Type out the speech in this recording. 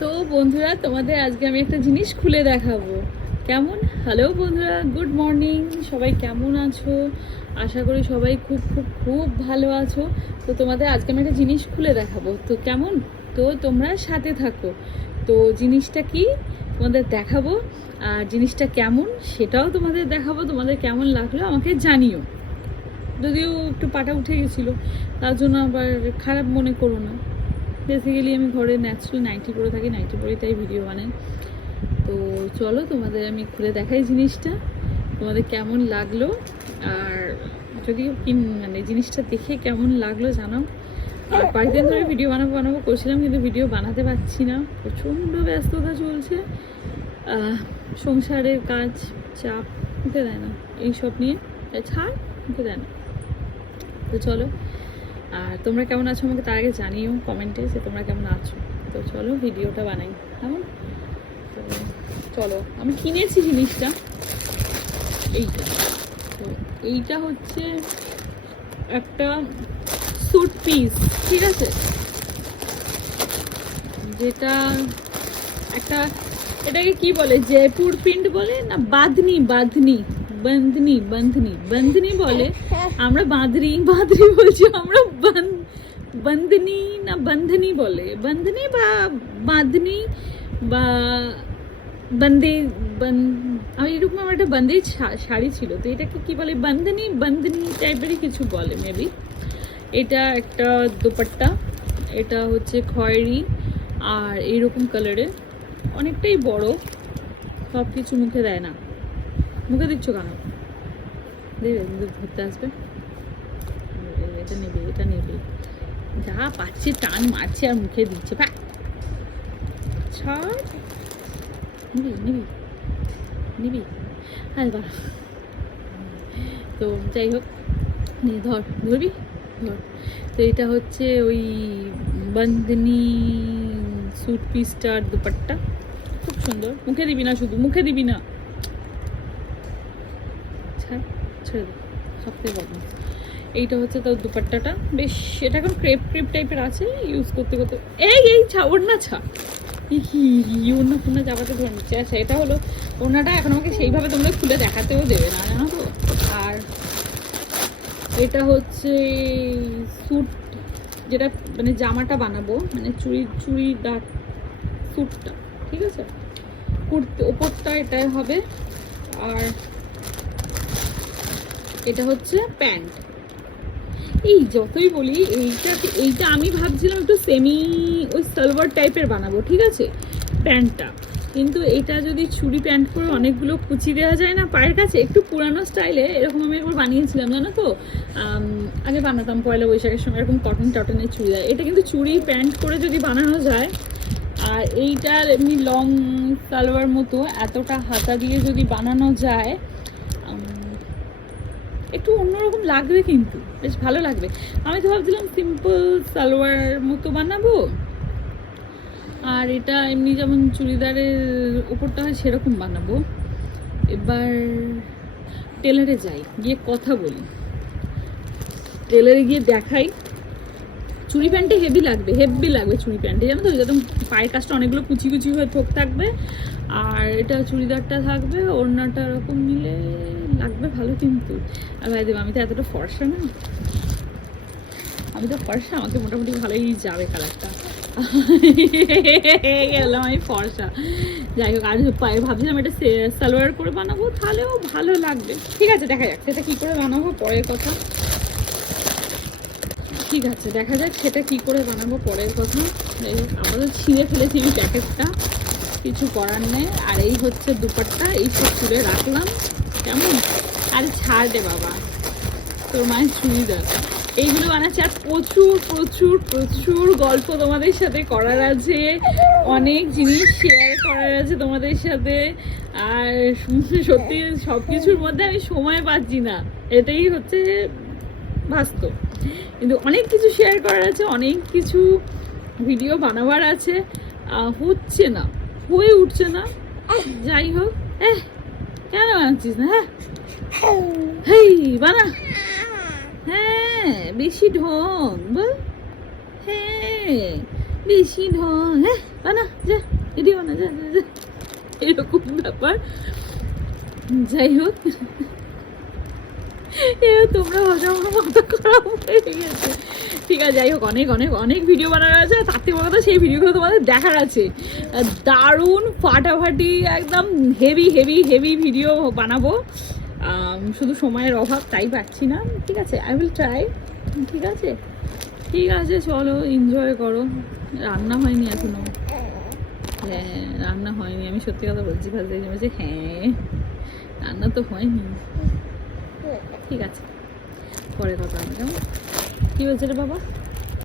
তো বন্ধুরা, তোমাদের আজকে আমি একটা জিনিস খুলে দেখাবো। কেমন? হ্যালো বন্ধুরা, গুড মর্নিং। সবাই কেমন আছো? আশা করি সবাই খুব খুব খুব ভালো আছো। তো তোমাদের আজকে আমি একটা জিনিস খুলে দেখাবো, তো কেমন? তো তোমরা সাথে থাকো। তো জিনিসটা কি তোমাদের দেখাবো, আর জিনিসটা কেমন সেটাও তোমাদের দেখাবো। তোমাদের কেমন লাগলো আমাকে জানিও। যদিও একটু পাটা উঠে গেছিলো, তার জন্য আবার খারাপ মনে করো না। বেসিক্যালি আমি ঘরে ন্যাচারাল নাইটি পরে থাকি, নাইটি পরে তাই ভিডিও বানাই। তো চলো তোমাদের আমি খুলে দেখাই জিনিসটা, তোমাদের কেমন লাগলো। আর যদিও মানে জিনিসটা দেখে কেমন লাগলো জানাও। আর কয়েকদিন ধরে ভিডিও বানাবো করছিলাম, কিন্তু ভিডিও বানাতে পারছি না, প্রচণ্ড ব্যস্ততা চলছে। সংসারের কাজ, চাপ মুখে দেয় না, এইসব নিয়ে ছাড়, মুখে দেয় না। তো চলো, আর তোমরা কেমন আছো আমাকে তার আগে জানিও কমেন্টে যে তোমরা কেমন আছো। তো চলো ভিডিওটা বানাই কেমন। তো চলো, আমি কিনেছি জিনিসটা এইটা। তো এইটা হচ্ছে একটা স্যুট পিস, ঠিক আছে, যেটা একটা, এটাকে কি বলে, জয়পুর প্রিন্ট বলে না বাঁধনি বাঁধনি বন্ধনি বন্ধনি বন্ধনি বলে। আমরা বাঁধনি বাঁধনি বলছি, আমরা বন্ধনি না বন্ধনি বলে, বন্ধনি বা বাঁধনি বা বন্দে আমি এরকম আমার একটা বন্দেজ শাড়ি ছিল, তো এটাকে কি বলে, বন্ধনি বন্ধনি টাইপেরই কিছু বলে মেবি। এটা একটা দোপাট্টা, এটা হচ্ছে খয়েরি আর এইরকম কালারের, অনেকটাই বড়। সব কিছু মুখে দেয় না, মুখে দিচ্ছ কেন? দেবে, ধরতে আসবে, এটা নেবে, এটা নেবে, যা পাচ্ছে টান মারছে আর মুখে দিচ্ছে। ছাড়, নিবি নিবি নিবি, হ্যাঁ ধর। তো যাই হোক, নিয়ে ধরবি ধর। তো এটা হচ্ছে ওই বন্ধনি স্যুট পিসটার দুপাট্টা, খুব সুন্দর। মুখে দিবি না, শুধু মুখে দিবি না, ছেড়ে দে, সবথেকে বদমাস। এইটা হচ্ছে তার দুপাট্টাটা, বেশ এটা এখন ক্রেপ ক্রেপ টাইপের আছে, ইউজ করতে করতে এই ওড়না ওড়না ফোনা চাপাতে ধরে নিচ্ছে। আচ্ছা, এটা হলো ওড়নাটা, এখন আমাকে সেইভাবে তোমরা খুলে দেখাতেও দেবে না, জানো তো। আর এটা হচ্ছে স্যুট, যেটা মানে জামাটা বানাবো, মানে চুড়িদার স্যুটটা, ঠিক আছে, কুর্তি ওপরটা এটাই হবে। আর এটা হচ্ছে প্যান্ট। এই যতই বলি, এইটা আমি ভাবছিলাম একটু সেমি ওই সালোয়ার টাইপের বানাবো, ঠিক আছে, প্যান্টটা। কিন্তু এটা যদি চুড়ি প্যান্ট করে অনেকগুলো কুচি দেওয়া যায় না পায়ের কাছে, একটু পুরানো স্টাইলে, এরকম আমি একবার বানিয়েছিলাম জানো তো। আগে বানাতাম পয়লা বৈশাখের সময়, এরকম কটনের চুড়িদার। এটা কিন্তু চুড়ি প্যান্ট করে যদি বানানো যায়, আর এইটার এমনি লং সালোয়ার মতো এতটা হাতা দিয়ে যদি বানানো যায়, একটু অন্যরকম লাগবে, কিন্তু বেশ ভালো লাগবে। আমি তো ভাবছিলাম সিম্পল সালোয়ার মতো বানাবো, আর এটা এমনি যেমন চুড়িদারের উপরটা হয় সেরকম বানাবো। এবার টেলারে যাই, গিয়ে কথা বলি, টেলারে গিয়ে দেখাই। চুড়ি প্যান্টে হেভি লাগবে চুড়ি প্যান্টে, জানো তো, একদম পায়ের কাজটা অনেকগুলো কুচি কুচি হয়ে থোক থাকবে, আর এটা চুড়িদারটা থাকবে, ওড়নাটা এরকম মিলে লাগবে ভালো। কিন্তু আর ভাই দেব, আমি তো এতটা ফর্সা না, আমি তো ফর্সা, আমাকে মোটামুটি ভালোই যাবে কালারটা। গেলাম আমি ফর্সা। যাই হোক, আর পায়ে ভাবছিলাম এটা সালোয়ার করে বানাবো, তাহলেও ভালো লাগবে। ঠিক আছে, দেখা যাক সেটা কি করে বানাবো, পরের কথা। ঠিক আছে, দেখা যাক সেটা কি করে বানাবো, পরের কথা। যাই হোক, আপাতত ছিঁড়ে ফেলেছি আমি প্যাকেটটা, কিছু করার নেই। আর এই হচ্ছে দুপাট্টা, এই সব তুলে রাখলাম, কেমন। আরে ছাড় দে বাবা, তোর মায়ের চুড়িদার এইগুলো বানাচ্ছে। আর প্রচুর প্রচুর প্রচুর গল্প তোমাদের সাথে করার আছে, অনেক জিনিস শেয়ার করার আছে তোমাদের সাথে। আর সত্যি সব কিছুর মধ্যে আমি সময় পাচ্ছি না, এটাই হচ্ছে বাস্তব। কিন্তু অনেক কিছু শেয়ার করার আছে, অনেক কিছু ভিডিও বানাবার আছে, হচ্ছে না, হয়ে উঠছে না। যাই হোক, কেন বানাচ্ছিস না? হেই বানা, হ্যাঁ বেশি ঢং বল, হ্যাঁ বেশি ঢং, বানা যা। এরকম ব্যাপার। যাই হোক, তোমরা ভাষা আমার মাথা খারাপ হয়ে গেছে। ঠিক আছে, যাই হোক, অনেক অনেক অনেক ভিডিও বানানোর আছে, তার থেকে বড় কথা সেই ভিডিওগুলো তোমাদের দেখার আছে। দারুণ ফাটাফাটি একদম হেভি হেভি হেভি ভিডিও বানাবো। শুধু সময়ের অভাব, তাই পাচ্ছি না। ঠিক আছে, আই উইল ট্রাই। ঠিক আছে, ঠিক আছে, চলো এনজয় করো। রান্না হয়নি এখনো। হ্যাঁ, রান্না হয়নি, আমি সত্যি কথা বলছি। ফার্স্ট দেখে বলছি হ্যাঁ, রান্না তো হয়নি। ঠিক আছে, পরে কথা হবে। কেমন, কি বলছে রে বাবা?